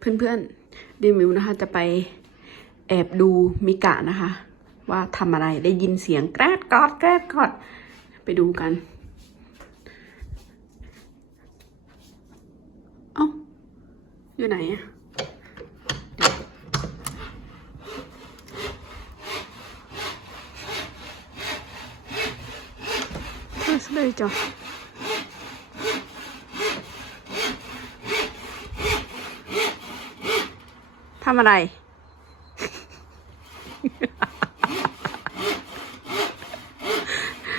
เพื่อนๆดิมิวนะคะจะไปแอบดูมิกะนะคะ ว่าทำอะไรได้ยินเสียงแกรดกรอดแกรดกรอดไปดูกันเอ้าอยู่ไหนอะเดี๋ยวเลยจ้ะำอะไร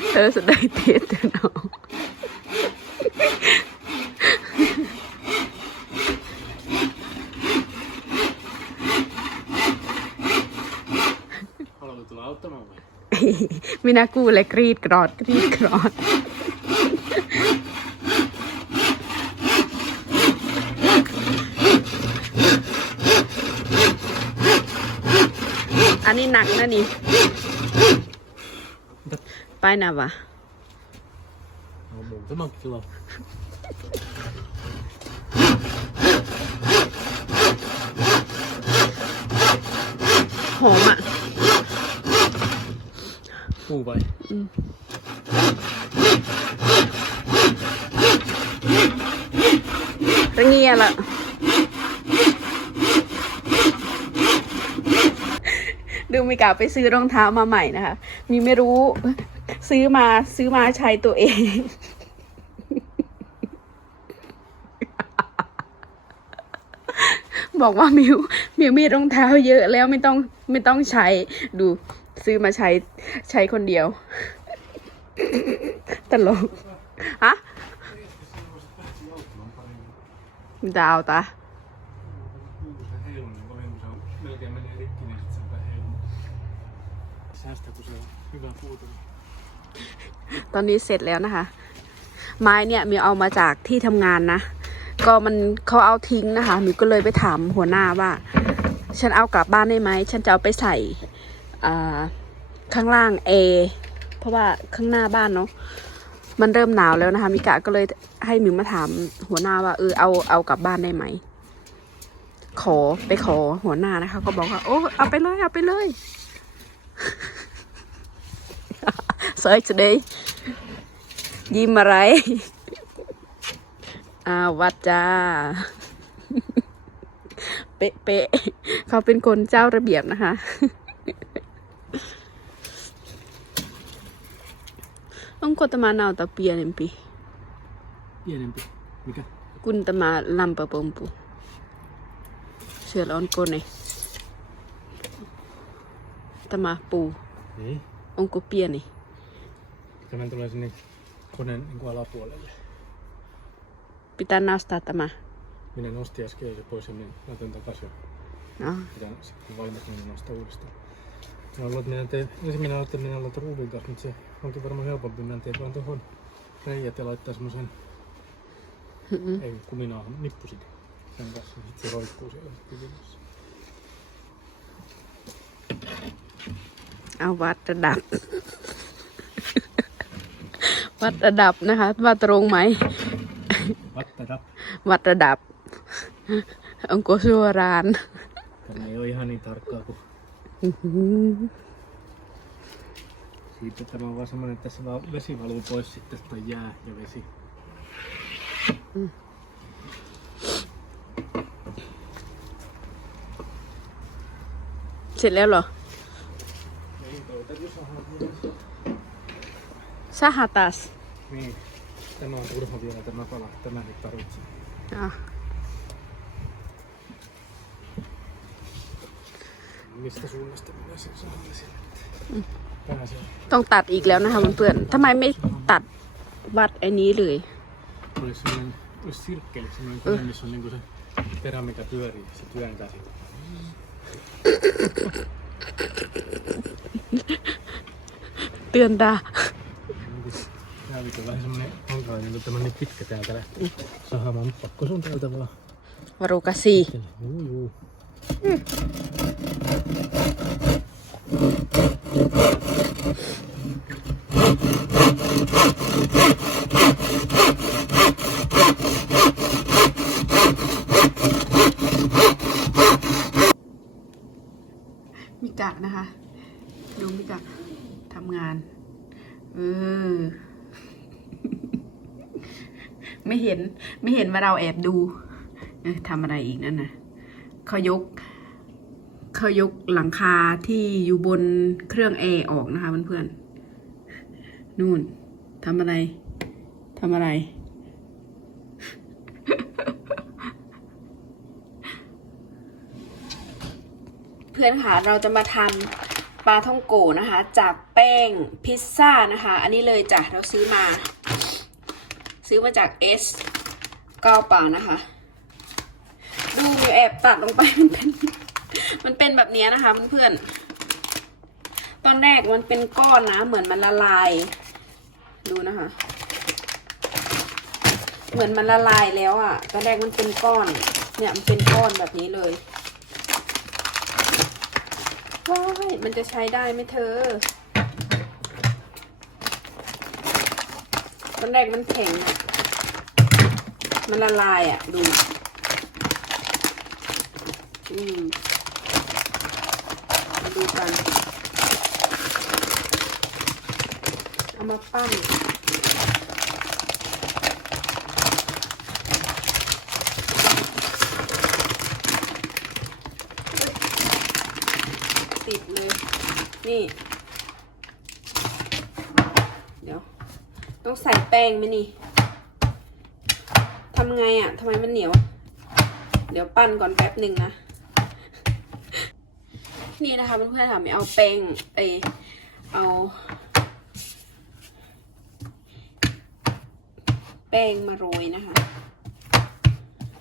เธอสุดได้เทียดเธอเนาะ Haluatko tulla auttamaan vai? มินากูเลยกรีดกรอดกรีดกรอด อันนี้ หนักนะนี่ ไปนะวะ On muutaman kilo. หอมอะ Puu vai? ระเงียละ ดูมีกาไปซื้อรองเท้ามาใหม่นะคะ มีไม่รู้ซื้อมาซื้อมาใช้ตัวเอง บอกว่ามิวมิวมีรองเท้าเยอะแล้วไม่ต้องไม่ต้องใช้ดูซื้อมาใช้ใช้คนเดียว ตลกฮะดาวตา ตอนนี้เสร็จแล้วนะคะ ไม้เนี่ยมิวเอามาจากที่ทำงานนะ ก็มันเขาเอาทิ้งนะคะมิวก็เลยไปถามหัวหน้าว่า ฉันเอากลับบ้านได้ไหม ฉันจะเอาไปใส่ข้างล่างเอเพราะว่าข้างหน้าบ้านเนาะมันเริ่มหนาวแล้วนะคะมิกะก็เลยให้มิวมาถามหัวหน้าว่าเออเอาเอากลับบ้านได้ไหมขอไปขอหัวหน้านะคะ ก็บอกว่า โอ้เอาไปเลยเอาไปเลย เซิร์ชเลยยิ้มอะไรอ่าวัดจ้า เป๊ะเป๊ะเขาเป็นคนเจ้าระเบียบนะคะ Onko tämä nauta pienempi? Pienempi. Mikä? Kun tämä lämpöpompu. Siellä on kone. Tämä puu. Niin. Onko pieni? Tämän tulee sinne koneen niin alapuolelle. Pitää nastaa tämä. Minä nostin äsken ja se pois ja niin laitan takaisin. No. Pitää sitten valmis, niin nostaa uudestaan. Minä luulen, että minä teen, ensin minä ajattelin, minä laitan ruudin kanssa, mutta se onkin varmaan helpompi. Minä teen vaan tuohon reijät ja laittaa semmoisen, Mm-mm. ei kuminaahan, nippusikin. Sen kanssa niin sit se roikkuu siellä kylmässä. Avaa tätä. วัดระดับวัดระดับนะคะ ว่าตรงไหม Vatta rap. วัดระดับ onko suoraan Tämä ei ole ihan niin tarkkaa kuin siitä. Tämä on vaan semmonen, että tässä vaan vesi valuu pois sitten, että on jää ja vesi. Sitten แล้วเหรอ Niin, toi täytyy saada vielä. Saha taas. Niin. Tämä on turha vielä tämä pala. Tämäkin tarvitsee. Ah. Mistä suunnasta minä sen saan esille? Pääsee. ต้องตัดอีกแล้วนะคะเพื่อนๆทำไมไม่ตัดวัดไอ้นี้เลย Olisi semmonen, olisi sirkkeli, semmonen kone, missä on niinku se terä, mikä pyörii. Se työntää sitä. เตือนตา On vähän semmonen hankala, niin tämmönen niin pitkä täältä lähtee sahaamaan, pakko sun täältä vaan. Varuka sii. Juu, juu. Mm. ไม่เห็นว่าเราแอบดูทำอะไรอีกนั่นนะเขายกเขายกหลังคาที่อยู่บนเครื่องแอร์ออกนะคะเพื่อนๆนู่นทำอะไรทำอะไร เพื่อนค่ะเราจะมาทำปลาท่องโกนะคะ จากแป้งพิซซ่านะคะ อันนี้เลยจ้ะเราซื้อมา ซื้อมาจากเอส ก้าวป่านะคะ ดูมีแอบตัดลงไปมันเป็น มันเป็นแบบนี้นะคะเพื่อนๆตอนแรกมันเป็นก้อนนะ เหมือนมันละลาย ดูนะคะ เหมือนมันละลายแล้วอะ่ะ ตอนแรกมันเป็นก้อน เนี่ยมันเป็นก้อนแบบนี้เลยว้ายมันจะใช้ได้ไหมเธอตอนแรกมันแข็งอะ มันละลายอะ่ะ ดู อืมมาดูกัน เอามาปั้นติดเลย นี่ เดี๋ยว ต้องใส่แป้งไหมนี่ ทำไงอะ่ะทำไมมันเหนียว เดี๋ยวปั้นก่อนแป๊บหนึ่งนะ นี่นะคะเพื่อนๆค่ะไม่เอาแป้งไปเอาแป้งมาโรยนะคะ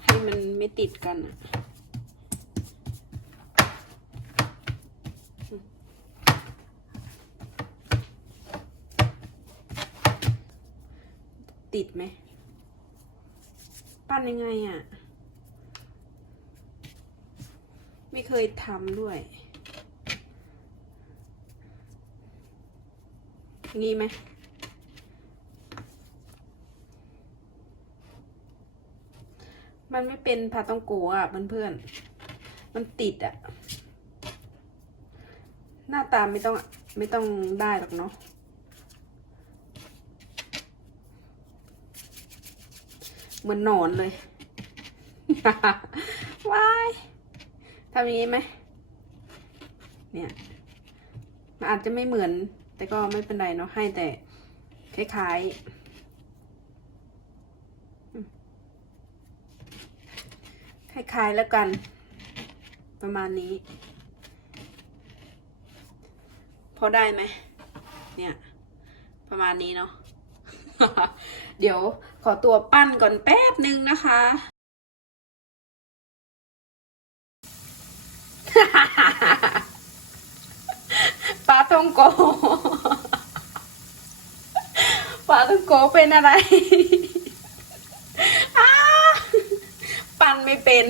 ให้มันไม่ติดกันอะติดไหม ปั้นยังไงอะ่ะ ไม่เคยทำด้วยงี้ไหมมันไม่เป็นพาต้องโกะอะเพื่อนๆ มันติดอะ หน้าตาไม่ต้องไม่ต้องได้หรอกเนาะ เหมือนหนอนเลย ว้ายทำอย่างนี้ไหม เนี่ยมันอาจจะไม่เหมือน แต่ก็ไม่เป็นไรเนาะให้แต่คล้ายๆ คล้าย ๆ แล้วกัน ประมาณนี้ พอได้ไหม เนี่ย ประมาณนี้เนาะ เดี๋ยวขอตัวปั้นก่อนแป๊บนึงนะคะ ปลาทองโก ปลาทองโกเป็นอะไรปั้นไม่เป็น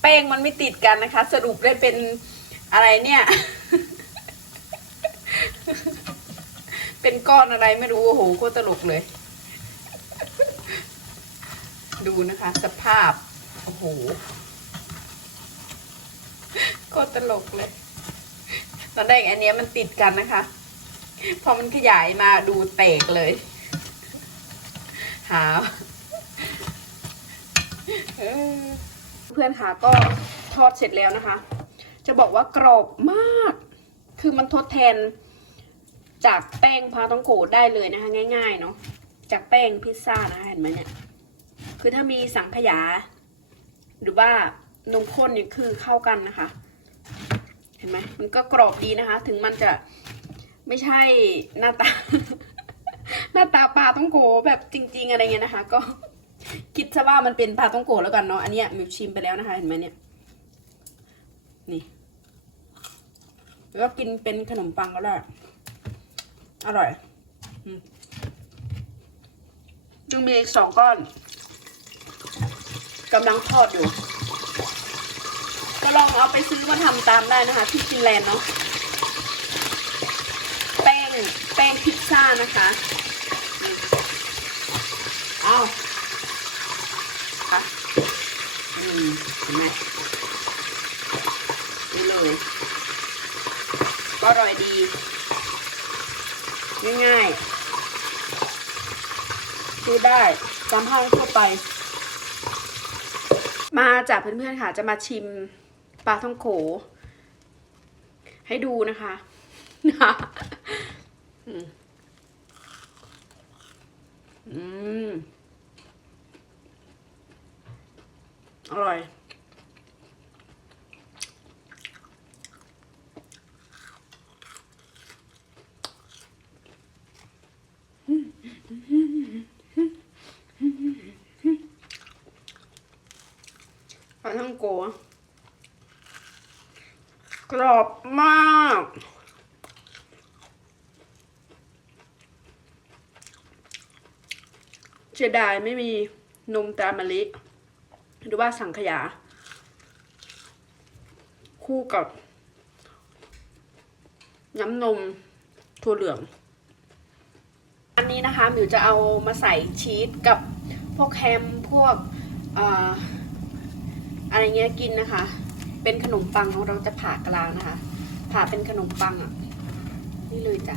แป้งมันไม่ติดกันนะคะ สรุปได้เป็นอะไรเนี่ย เป็นก้อนอะไรไม่รู้โอ้โหโคตรตลกเลย ดูนะคะ สภาพ โอ้โหโคตรตลกเลย ตอนแรกอันเนี้ยมันติดกันนะคะ พอมันขยายมาดูแตกเลย หาเออเพื่อนค่ะก็ทอดเสร็จแล้วนะคะ จะบอกว่ากรอบมาก คือมันทดแทน จากแป้งพาต้องโกได้เลยนะคะ ง่ายๆเนาะจากแป้งพิซซ่านะคะเห็นไหมเนี่ยคือถ้ามีสังขยา หรือว่านมข้นเนี่ยคือเข้ากันนะคะ เห็นไหมมันก็กรอบดีนะคะ ถึงมันจะไม่ใช่หน้าตา หน้าตาปลาต้องโกแบบจริง ๆ อะไรเงี้ยนะคะ ก็คิดซะว่ามันเป็นปลาต้องโกแล้วกันเนาะอันเนี้ยมิวชิมไปแล้วนะคะ เห็นไหมเนี่ยนี่แล้วก็กินเป็นขนมปังก็ได้ อร่อยยังมีอีกสองก้อนกำลังทอดอยู่ ก็ลองเอาไปซื้อมาทำตามได้นะคะ ที่ฟินแลนด์เนาะแป้งแป้งพิซซ่านะคะเอาค่ะอืมเห็นไหมนี่เลย ง่ายๆซื้อได้ตามห้างทั่วไป มาจากเพื่อนๆค่ะ จะมาชิมปลาท่องโข ให้ดูนะคะนะอืมอร่อย กรอบมากเสียดายไม่มีนมตรามะลิหรือว่าสังขยา คู่กับ น้ำนมถั่วเหลือง อันนี้นะคะหมิวจะเอามาใส่ชีสกับพวกแฮมพวกออะไรเงี้ยกินนะคะ เป็นขนมปังของเราจะผ่ากลางนะคะ ผ่าเป็นขนมปังอะ นี่เลยจ้ะ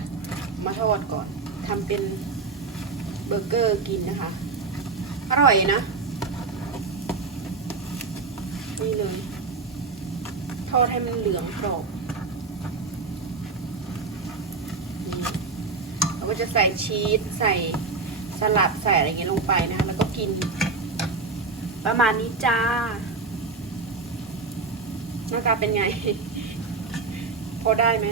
มาทอดก่อนทำเป็นเบอร์เกอร์กินนะคะ อร่อยนะ นี่เลย ทอดให้มันเหลืองกรอบนี่เราก็จะใส่ชีสใส่สลัดใส่อะไรเงี้ยลงไปนะคะแล้วก็กิน ประมาณนี้จ้า หน้าตาเป็นไง พอได้ไหม